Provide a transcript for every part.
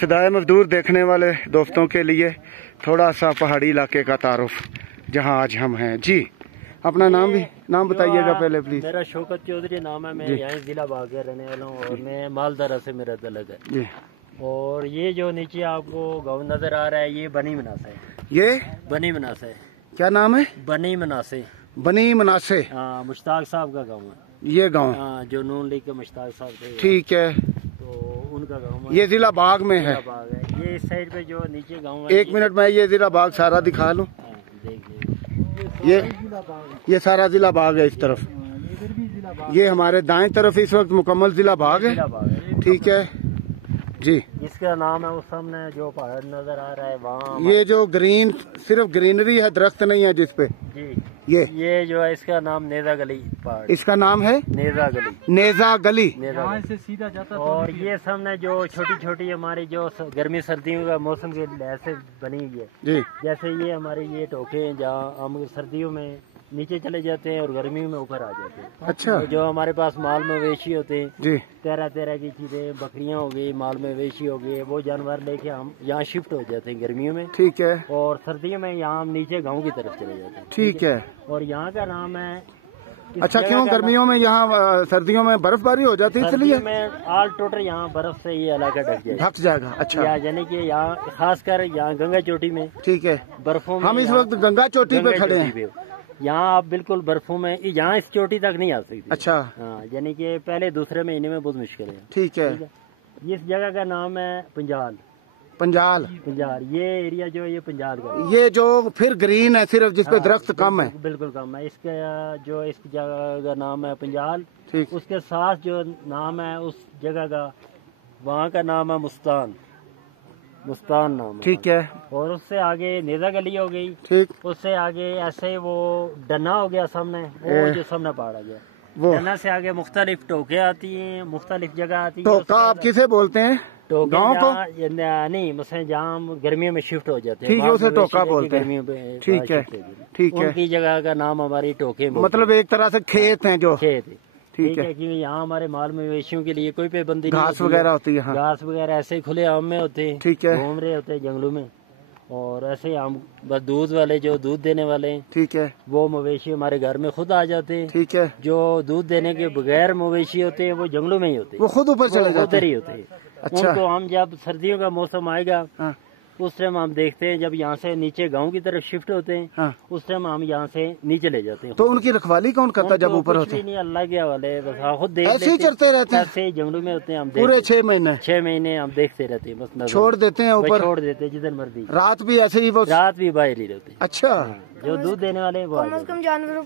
فدائے مزدور دیکھنے والے دوستوں کے لیے تھوڑا سا پہاڑی علاقے کا تعارف جہاں آج ہم ہیں. جی اپنا نام بتائیے گا پہلے پلیز. میرا شوکت چودھری نام ہے. میں یہیں ضلع باغ کا رہنے والا ہوں اور میں مالدارا سے میرا تعلق ہے. جی. اور یہ جو نیچے آپ کو گاؤں نظر آ رہا ہے یہ بنی مناسے ہے. یہ بنی مناسے کیا نام ہے؟ بنی مناسے. بنی مناسے. ہاں مشتاق صاحب کا گاؤں ہے یہ گاؤں. ہاں جو نون لیگ کے مشتاق صاحب تھے. ٹھیک ہے. تو ان کا گاؤں ہے. یہ ضلع باغ میں ہے. یہ اس سائڈ پہ جو نیچے گاؤں ہے. ایک منٹ میں یہ ضلع باغ سارا دکھا لوں. یہ سارا ضلع باغ ہے اس طرف. یہ ہمارے دائیں طرف اس وقت مکمل ضلع باغ ہے. ٹھیک ہے جی. جس کا نام ہے وہ سامنے جو پہاڑ نظر آ رہا ہے وہاں. یہ جو گرین صرف گرینری ہے درخت نہیں ہے جس پہ. جی یہ جو ہے اس کا نام نیزا گلی پہاڑ. اس کا نام ہے نیزا گلی. نیزا گلی. یہاں سے سیدھا جاتا. اور یہ سامنے جو چھوٹی چھوٹی ہماری جو گرمی سردیوں کا موسم کے لحاظ سے بنی ہوئی ہے. جی. جیسے یہ ہمارے یہ ٹوکے ہیں جہاں ہم سردیوں میں نیچے چلے جاتے ہیں اور گرمیوں میں اوپر آ جاتے ہیں. اچھا. جو ہمارے پاس مال مویشی ہوتے ہیں. جی. طرح کی چیزیں بکریاں ہو گئی مال مویشی ہو گئی وہ جانور لے کے ہم یہاں شفٹ ہو جاتے ہیں گرمیوں میں. ٹھیک ہے. اور سردیوں میں یہاں ہم نیچے گاؤں کی طرف چلے جاتے ہیں. ٹھیک ہے. اور یہاں کا نام ہے. اچھا کیوں گرمیوں میں یہاں سردیوں میں برف باری ہو جاتی ہے اس لیے میں آل ٹوٹل یہاں برف سے یہ علاقہ ڈھک جائے گا. اچھا. یعنی کہ یہاں خاص کر یہاں گنگا چوٹی میں. ٹھیک ہے. برفوں میں ہم اس وقت گنگا چوٹی پہ کھڑے ہیں. یہاں آپ بالکل برفوں میں یہاں اس چوٹی تک نہیں آ سکتی. اچھا. ہاں یعنی کہ پہلے دوسرے مہینے میں بہت مشکل ہے. ٹھیک ہے. اس جگہ کا نام ہے پنجال. پنجال. یہ ایریا جو ہے یہ پنجال کا. یہ جو پھر گرین ہے صرف جس پہ درخت کم ہے. بالکل کم ہے. اس کا جو اس جگہ کا نام ہے پنجال. ٹھیک. اس کے ساتھ جو نام ہے اس جگہ کا وہاں کا نام ہے مستان نام ہے. ٹھیک ہے. اور اس سے آگے نیزا گلی ہو گئی. ٹھیک. اس سے آگے ایسے وہ ڈنا ہو گیا سامنے وہ جو سامنے پہاڑ آ گیا. ڈنا سے آگے مختلف ٹوکے آتی ہیں مختلف جگہ آتی ہیں. ٹوکا آپ کسے بولتے ہیں؟ گاؤں کو نہیں مثلا جہاں گرمیوں میں شفٹ ہو جاتے ہیں. ٹھیک ہے اسے ٹوکا بولتے ہیں. گرمیوں پہ. ٹھیک ہے. ٹھیک ہے. ان کی جگہ کا نام ہماری ٹوکے. مطلب ایک طرح سے کھیت ہیں جو. کھیت. ٹھیک ہے. کہ یہاں ہمارے مال مویشیوں کے لیے کوئی پابندی نہیں. گھاس وغیرہ ہوتی ہے. گھاس وغیرہ ایسے کھلے عام میں ہوتے ہیں. ٹھیک ہے. گھوم رہے ہوتے ہیں جنگلوں میں. اور ایسے ہم بس دودھ والے جو دودھ دینے والے ہیں. ٹھیک ہے. وہ مویشی ہمارے گھر میں خود آ جاتے ہیں. ٹھیک ہے. جو دودھ دینے کے بغیر مویشی ہوتے ہیں وہ جنگلوں میں ہی ہوتے ہیں. وہ خود اوپر چلے جاتے ہیں. اچھا. ان کو ہم جب سردیوں کا موسم آئے گا اس ٹائم ہم دیکھتے ہیں جب یہاں سے نیچے گاؤں کی طرف شفٹ ہوتے ہیں اس ٹائم ہم یہاں سے نیچے لے جاتے ہیں. تو ان کی رکھوالی کون کرتا جب اوپر ہوتے ہیں؟ نہیں اللہ کے حوالے خود ایسے ہی چلتے رہتے ہیں. ایسے جنگلوں میں ہوتے ہیں ہم پورے 6 مہینے ہم دیکھتے رہتے ہیں. بس چھوڑ دیتے ہیں اوپر. چھوڑ دیتے ہیں جدھر مرضی. رات بھی ایسے ہی رات بھی باہر ہی رہتے. اچھا. جو دودھ دینے والے وہ.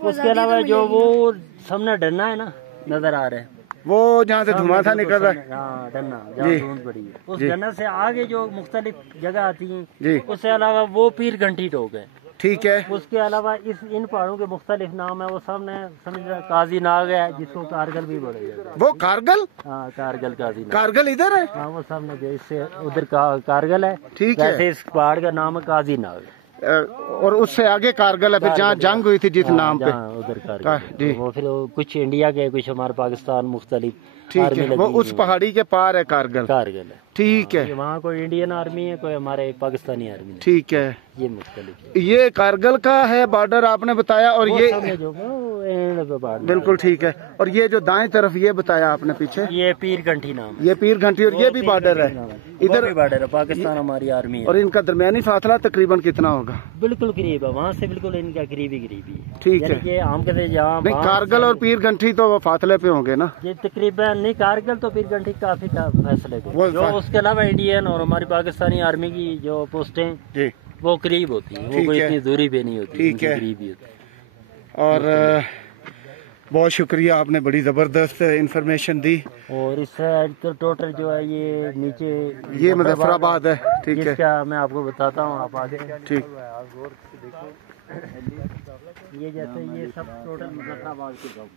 اس کے علاوہ جو وہ سامنے ڈرنا ہے نا نظر آ رہا ہے وہ جہاں سے دھواں تھا نکل رہا ہے. ہاں ڈنا جہاں دھند پڑی ہے. اس ڈنا سے آگے جو مختلف جگہ آتی ہیں. جی. اس سے علاوہ وہ پیر گھنٹی ٹوک ہے. ٹھیک ہے. اس کے علاوہ ان پہاڑوں کے مختلف نام ہے. وہ سامنے سمجھ رہے قاضی ناگ ہے جس کو کارگل بھی بولے جاتا ہے. وہ کارگل. ہاں کارگل قاضی ناگ. کارگل ادھر ہے. ہاں وہ سامنے جو اس سے ادھر کارگل ہے. ٹھیک ہے. ویسے اس پہاڑ کا نام ہے قاضی ناگ. اور اس سے آگے کارگل ہے پھر جہاں جنگ ہوئی تھی جس نام پہ. ادھر کارگل. وہ پھر کچھ انڈیا کے کچھ ہمارے پاکستان مختلف. ٹھیک ہے. وہ اس پہاڑی کے پار ہے کارگل. کارگل ہے. ٹھیک ہے. وہاں کوئی انڈین آرمی ہے کوئی ہمارے پاکستانی آرمی. ٹھیک ہے. یہ مختلف. یہ کارگل کا ہے بارڈر آپ نے بتایا. اور یہ بالکل ٹھیک ہے. اور یہ جو دائیں طرف یہ بتایا آپ نے پیچھے یہ پیر گھنٹی نام ہے. یہ پیر گھنٹی. اور یہ بھی بارڈر ہے. ادھر بھی بارڈر ہے. پاکستان ہماری آرمی ہے. اور ان کا درمیانی فاصلہ تقریباً کتنا ہوگا؟ بالکل قریب ہے. وہاں سے بالکل ان کا قریبی ہے. ٹھیک ہے. ہم کہتے ہیں کارگل اور پیر گھنٹی تو فاصلے پہ ہوں گے نا. یہ تقریباً نہیں کارگل تو پیر گھنٹی کافی فیصلے پہ. جو اس کے علاوہ انڈین اور ہماری پاکستانی آرمی کی جو پوسٹیں وہ قریب ہوتی ہیں. وہ کوئی اتنی دوری پہ نہیں ہوتی. ٹھیک ہے. قریب ہی ہوتی. اور بہت شکریہ آپ نے بڑی زبردست انفارمیشن دی. اور اس سے ٹوٹل جو ہے یہ نیچے یہ مظفر آباد ہے. ٹھیک ہے. جس کا میں آپ کو بتاتا ہوں آپ آگے. ٹھیک. یہ جیسے یہ سب ٹوٹل مظفر آباد کے گاؤں.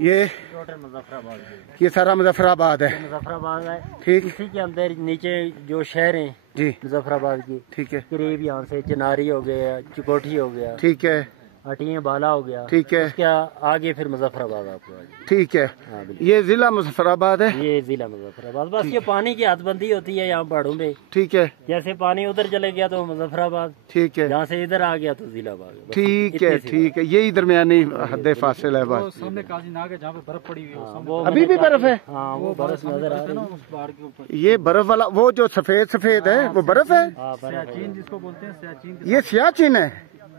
یہ ٹوٹل مظفر آباد. یہ سارا مظفر آباد ہے. مظفر آباد ہے. ٹھیک. اسی کے اندر نیچے جو شہر ہیں جی مظفر آباد کی. ٹھیک ہے. قریب یہاں سے چناری ہو گیا چکوٹھی ہو گیا. ٹھیک ہے. اٹیاں بالا ہو گیا. ٹھیک ہے. اس کے آگے پھر مظفر آباد آپ کو. ٹھیک ہے. یہ ضلع مظفر آباد ہے. یہ ضلع مظفر آباد. بس یہ پانی کی حد بندی ہوتی ہے یہاں پہاڑوں میں. ٹھیک ہے. جیسے پانی ادھر چلے گیا تو مظفر آباد. ٹھیک ہے. جہاں سے ادھر آ گیا تو ضلع آباد. ٹھیک ہے. ٹھیک ہے. یہی درمیانی حد فاصل ہے بس. سامنے قاضی ناگ ہے جہاں پہ برف پڑی ہوئی ہے. ابھی بھی برف ہے. ہاں وہ برف نظر آ رہا ہے. یہ برف والا وہ جو سفید سفید ہے وہ برف ہے. سیاچین جس کو بولتے ہیں سیاچین. یہ سیاچین ہے.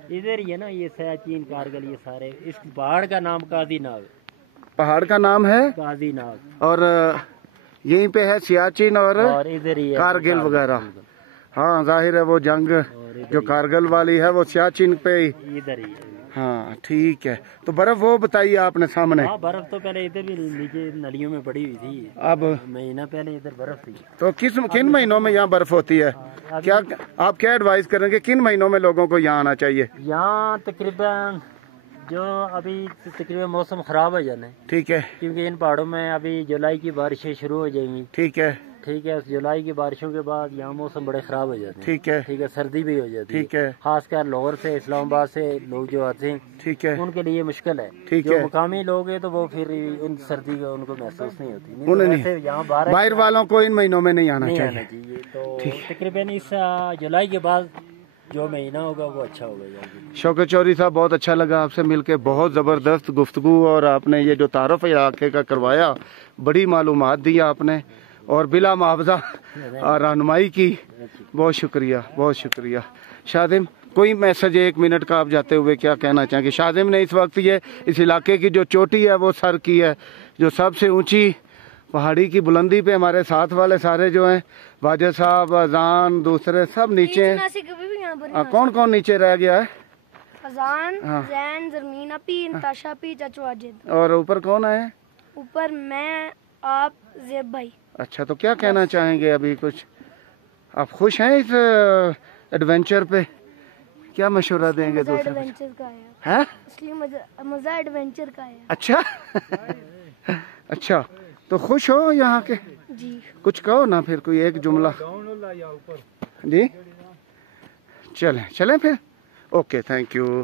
ادھر ہی ہے نا یہ سیاچین کارگل. یہ سارے اس پہاڑ کا نام قاضی ناگ. پہاڑ کا نام ہے قاضی ناگ. اور یہیں پہ ہے سیاچین اور ادھر ہی کارگل وغیرہ. ہاں ظاہر ہے وہ جنگ جو کارگل والی ہے وہ سیاچین پہ ہی. ادھر ہی ہے. ہاں ٹھیک ہے. تو برف وہ بتائیے آپ نے سامنے. ہاں برف تو پہلے ادھر بھی نیچے نلیوں میں پڑی ہوئی تھی. اب مہینہ پہلے ادھر برف تھی. تو کن مہینوں میں یہاں برف ہوتی ہے؟ کیا آپ کیا ایڈوائز کریں گے کن مہینوں میں لوگوں کو یہاں آنا چاہیے؟ یہاں تقریباً جو ابھی تقریباً موسم خراب ہو جانا ہے. ٹھیک ہے. کیونکہ ان پہاڑوں میں ابھی جولائی کی بارشیں شروع ہو جائیں گی. ٹھیک ہے. ٹھیک ہے. جولائی کی بارشوں کے بعد یہاں موسم بڑے خراب ہو جاتے ہیں. ٹھیک ہے. ٹھیک ہے. سردی بھی ہو جاتی ہے. ٹھیک ہے. خاص کر لاہور سے اسلام آباد سے لوگ جو آتے ہیں ٹھیک ہے ان کے لیے مشکل ہے. ٹھیک جو ہے. مقامی لوگ ہیں تو وہ پھر ان سردی کا ان کو محسوس نہیں ہوتی. انہیں یہاں باہر والوں کو ان مہینوں میں نہیں آنا نہیں چاہیے. آنا چاہیے. تو تقریباً اس جولائی کے بعد جو مہینہ ہوگا وہ اچھا ہوگا. شوکت چوہدری صاحب بہت اچھا لگا آپ سے مل کے. بہت زبردست گفتگو اور آپ نے یہ جو تعارف علاقے کا کروایا بڑی معلومات دی آپ نے اور بلا معاوضہ رہنمائی کی. بہت شکریہ. بہت شکریہ. شاذم کوئی میسج 1 منٹ کا آپ جاتے ہوئے کیا کہنا چاہیں گے؟ شاذم نے اس وقت یہ اس علاقے کی جو چوٹی ہے وہ سر کی ہے جو سب سے اونچی پہاڑی کی بلندی پہ. ہمارے ساتھ والے سارے جو ہیں واجد صاحب اذان دوسرے سب نیچے ہیں. کون کون نیچے رہ گیا ہے؟ اذان زین زرمین اپی نتاشا اپی چاچو واجد. اور اوپر کون ہے؟ اوپر میں آپ زیب بھائی. اچھا تو کیا کہنا چاہیں گے ابھی کچھ؟ آپ خوش ہیں اس ایڈونچر پہ؟ کیا مشورہ دیں گے دوسرے ایڈونچر کا ہے؟ اصلی مزہ ایڈونچر کا ہے. اچھا اچھا تو خوش ہو یہاں کے؟ جی. کچھ کہو نا پھر کوئی ایک جملہ. جی چلیں پھر. Okay thank you.